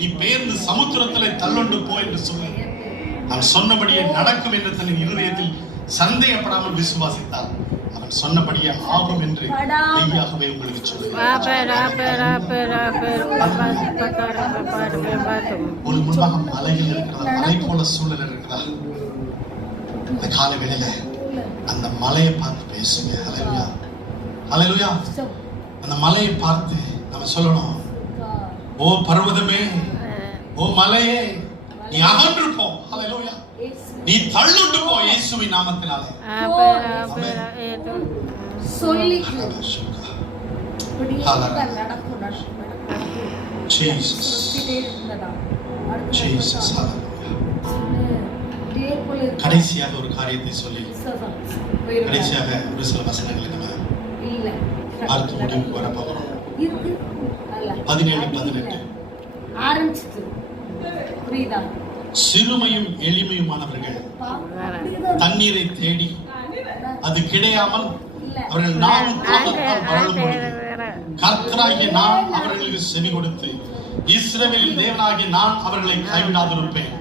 நீ பெயர்ந்து சமுத்திரத்திலே தள்ளுண்டு போ என்று சொல்லி அவன் சொன்னபடியே நடக்கும் என்று தன் இருதயத்தில் சந்தேகப்படாமல் விசுவாசித்தார் அவன் சொன்னபடியே ஆகும் என்று மெய்யாகவே உங்களுக்கு. ஒரு முன்பாக மலையில் இருக்கிறதா மலை போல சூழல் இருக்கிறதா இந்த காலவெளியில அந்த மலையை பார்த்து பேசுங்க அலையா அலையா அந்த மலையை பார்த்து நம்ம சொல்லணும் ஓ பர்வதமே ஓ மலையே நீ அகன்று போ அலையா நீ தள்ளுண்டு போ இயேசுவின் நாமத்தினாலே. சொல்லி ஹalleluya. இருக்கு. கடைசியாக ஒரு காரியத்தை சொல்லி. கடைசியாக ஒரு சில வசனங்களை நம்ம இல்ல. பார்த்து முடிவுக்கு வர போகிறோம். இருக்கு. பதினேழு, பதினெட்டு. ஆரம்பிச்சது புரியுதா? சிறுமையும் எளிமையுமானவர்கள் தண்ணீரை தேடி அது கிடையாமல் அவர்கள் வாழும் Rape, பொழுது rape, கர்த்தராகிய நான் அவர்களுக்கு செவி கொடுத்து இஸ்ரவேலின் தேவனாகிய நான் அவர்களை கைவிடாதிருப்பேன்.